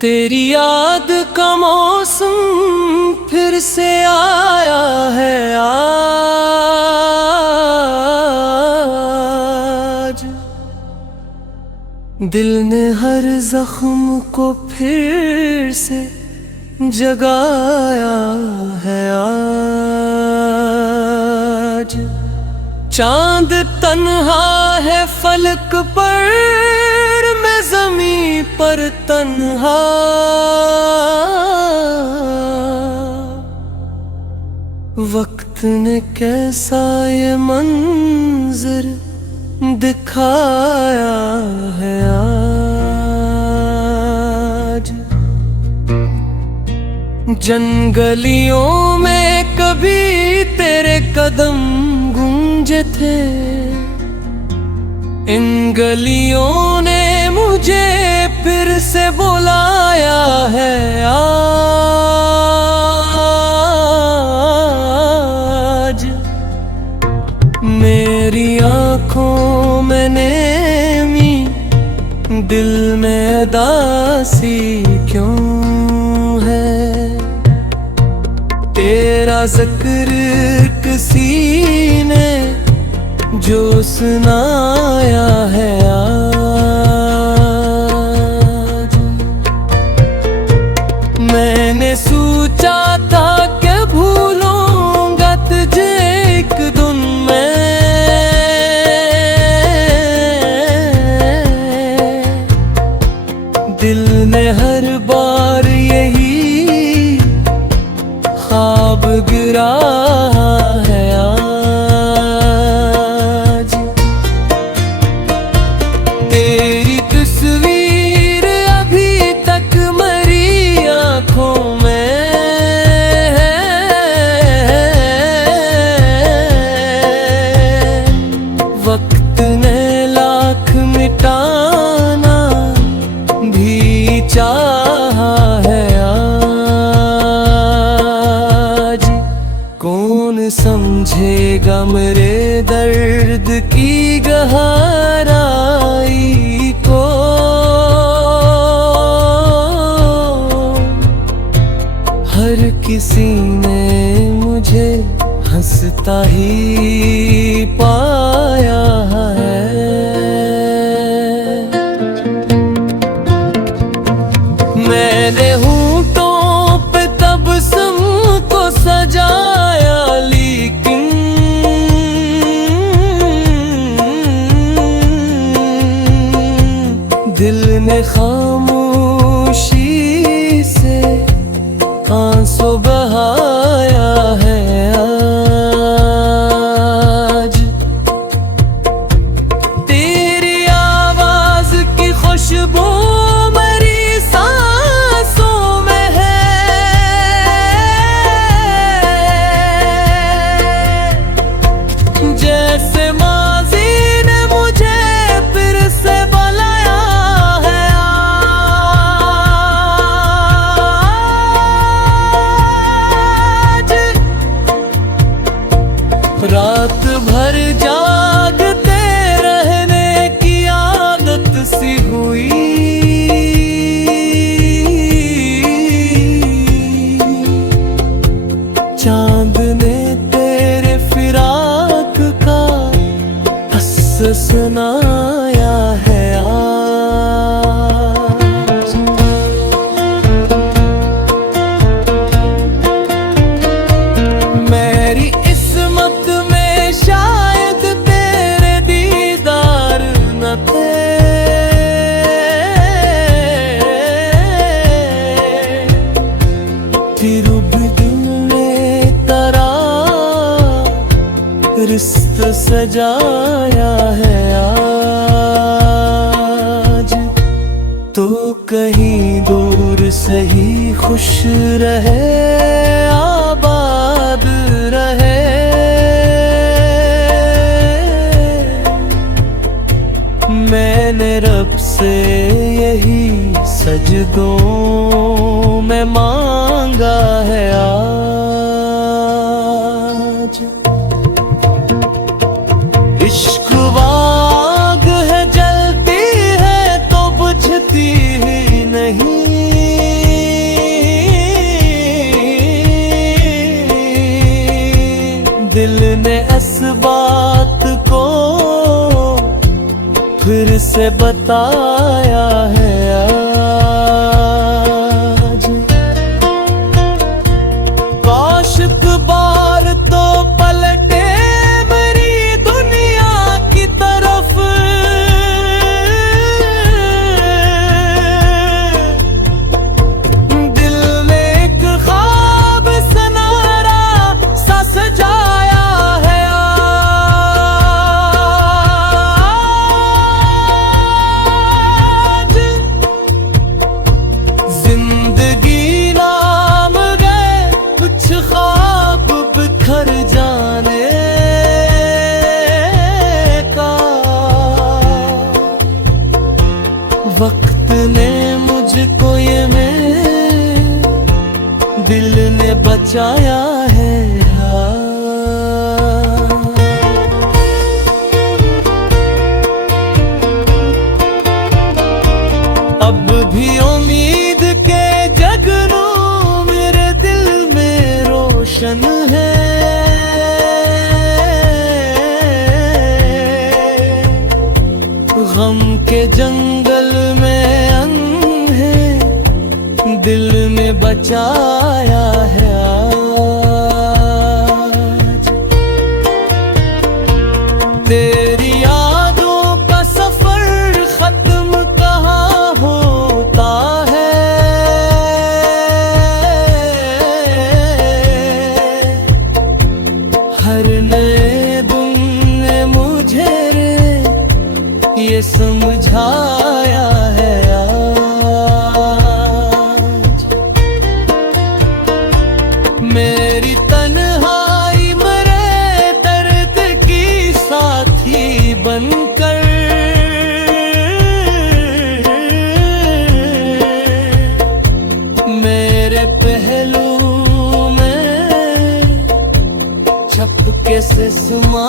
तेरी याद का मौसम फिर से आया है आज। दिल ने हर जख्म को फिर से जगाया है आज। चांद तन्हा है फलक पर, मैं ज़मीं पर तन्हा। वक्त ने कैसा ये मंजर दिखाया है आज। जंगलियों में कभी तेरे कदम गूंजे थे, इन गलियों ने मुझे फिर से बुलाया है आज। मेरी आँखों में नेमी, दिल में उदासी क्यों है? तेरा जिक्र किसी ने जो सुनाया है आज। मैंने सोचा था कि भूलूंगा तुझे एक दिन में, दिल ने हर बार यही ख्वाब गिरा है आज। तेरी तस्वीर अभी तक मेरी आँखों में है। वक्त ने लाख मिटाना भी चाहा है आज। कौन समझेगा मेरे दर्द की गहराई को? हर किसी ने मुझे हंसता ही पाया है। मैंने होठों पे तबस्सुम को सजाया, लेकिन दिल ने खामोशी से आंसू बहाया है आज। तेरी आवाज की खुशबू मेरी सांसों में है। जैसे माज़ी ने मुझे फिर से बुलाया है आज। रात भर जागते रहने की आदत सी हुई। चांद ने तेरे फिराक का सुनाया है आज। मेरी किस्मत में शायद तेरे दीदार न थे। फिर भी दिल ने तेरा रिश्ता सजाया है आज। तो कहीं दूर सही खुश रहे, आबाद रहे। मैंने रब से यही सजदों में मांगा है। से बताया है आज। काश एक बार तो पलटे मेरी दुनिया की तरफ, दिल ने एक ख्वाब सनारा सा सजाया है आज। जिंदगी नाम गए कुछ ख्वाब बिखर जाने का, वक्त ने मुझको ये मेरे दिल ने बचाया है अब भी उम्मीद के जगनू मेरे दिल में रोशन है। गम के जंगल में अंधे दिल में बचाया है आज। तेरी यादों का सफर खत्म कहाँ होता है, हर नए दिन ने मुझे ये समझाया है आज। मेरी तन्हाई मरे दर्द की साथी बनकर, मेरे पहलू में चपके से समा